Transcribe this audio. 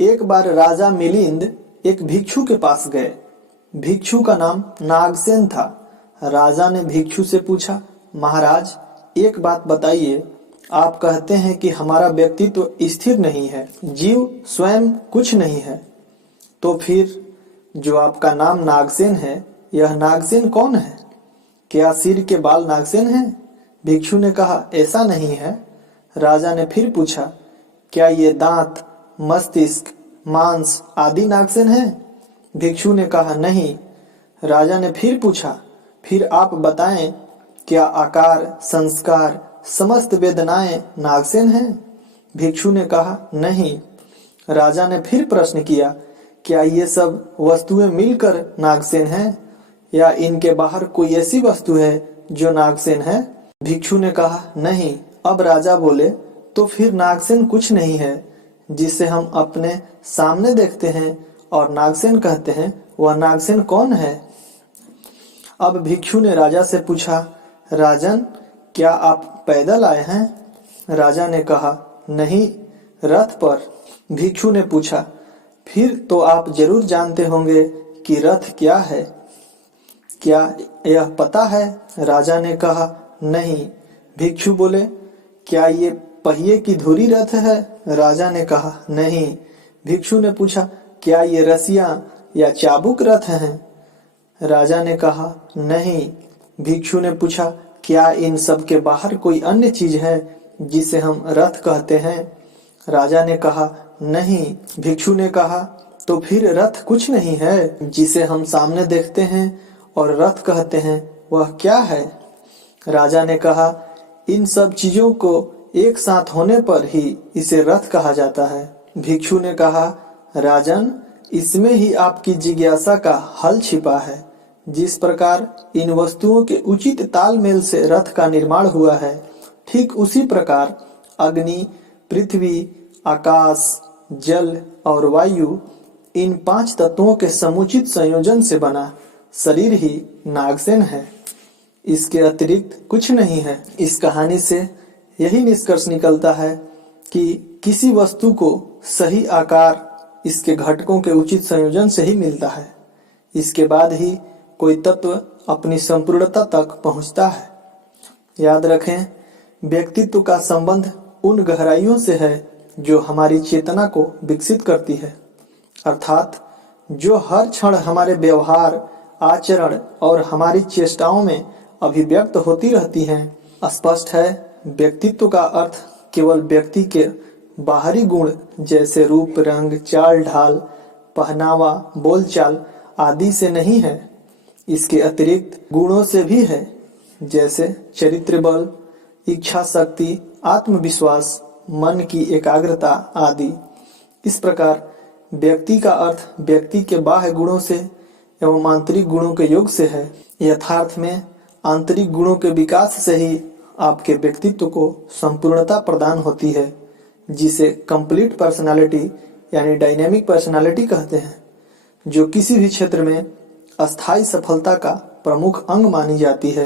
एक बार राजा मिलिंद एक भिक्षु के पास गए। भिक्षु का नाम नागसेन था। राजा ने भिक्षु से पूछा, महाराज, एक बात बताइए, आप कहते हैं कि हमारा व्यक्तित्व स्थिर नहीं है, जीव स्वयं कुछ नहीं है, तो फिर जो आपका नाम नागसेन है, यह नागसेन कौन है? क्या सिर के बाल नागसेन हैं? भिक्षु ने कहा, ऐसा नहीं है। राजा ने फिर पूछा, क्या ये दांत, मस्तिष्क, मांस आदि नागसेन हैं? भिक्षु ने कहा, नहीं। राजा ने फिर पूछा, फिर आप बताएं, क्या आकार, संस्कार, समस्त वेदनाएं नागसेन हैं? भिक्षु ने कहा, नहीं। राजा ने फिर प्रश्न किया, क्या ये सब वस्तुएं मिलकर नागसेन हैं, या इनके बाहर कोई ऐसी वस्तु है जो नागसेन है? भिक्षु ने कहा, नहीं। अब राजा बोले, तो फिर नागसेन कुछ नहीं है जिसे हम अपने सामने देखते हैं और नागसेन कहते हैं, वह नागसेन कौन है? अब भिक्षु ने राजा से पूछा, राजन, क्या आप पैदल आए हैं? राजा ने कहा, नहीं, रथ पर। भिक्षु ने पूछा, फिर तो आप जरूर जानते होंगे कि रथ क्या है, क्या यह पता है? राजा ने कहा, नहीं। भिक्षु बोले, क्या ये पहिए की धुरी रथ है? राजा ने कहा, नहीं। भिक्षु ने पूछा, क्या ये रस्सियां या चाबुक रथ हैं? राजा ने कहा, नहीं। भिक्षु ने पूछा, क्या इन सब के बाहर कोई अन्य चीज है जिसे हम रथ कहते हैं? राजा ने कहा, नहीं। भिक्षु ने कहा, तो फिर रथ कुछ नहीं है जिसे हम सामने देखते हैं और रथ कहते हैं, वह क्या है? राजा ने कहा, इन सब चीजों को एक साथ होने पर ही इसे रथ कहा जाता है। भिक्षु ने कहा, राजन, इसमें ही आपकी जिज्ञासा का हल छिपा है। जिस प्रकार इन वस्तुओं के उचित तालमेल से रथ का निर्माण हुआ है, ठीक उसी प्रकार अग्नि, पृथ्वी, आकाश, जल और वायु, इन 5 तत्वों के समुचित संयोजन से बना शरीर ही नागसेन है। इसके अतिरिक्त कुछ नहीं है। इस कहानी से यही निष्कर्ष निकलता है कि किसी वस्तु को सही आकार इसके घटकों के उचित संयोजन से ही मिलता है। इसके बाद ही कोई तत्व अपनी संपूर्णता तक पहुंचता है। याद रखें, व्यक्तित्व का संबंध उन गहराइयों से है जो हमारी चेतना को विकसित करती है, अर्थात जो हर क्षण हमारे व्यवहार, आचरण और हमारी चेष्टाओं में अभिव्यक्त होती रहती हैं। स्पष्ट है, व्यक्तित्व का अर्थ केवल व्यक्ति के बाहरी गुण जैसे रूप, रंग, चाल ढाल, पहनावा, बोलचाल आदि से नहीं है। इसके अतिरिक्त गुणों से भी है, जैसे चरित्र बल, इच्छा शक्ति, आत्मविश्वास, मन की एकाग्रता आदि। इस प्रकार व्यक्ति का अर्थ व्यक्ति के बाह्य गुणों से एवं आंतरिक गुणों के योग से है। यथार्थ में आंतरिक गुणों के विकास से ही आपके व्यक्तित्व को संपूर्णता प्रदान होती है, जिसे कंप्लीट पर्सनालिटी यानी डायनेमिक पर्सनालिटी कहते हैं, जो किसी भी क्षेत्र में अस्थायी सफलता का प्रमुख अंग मानी जाती है।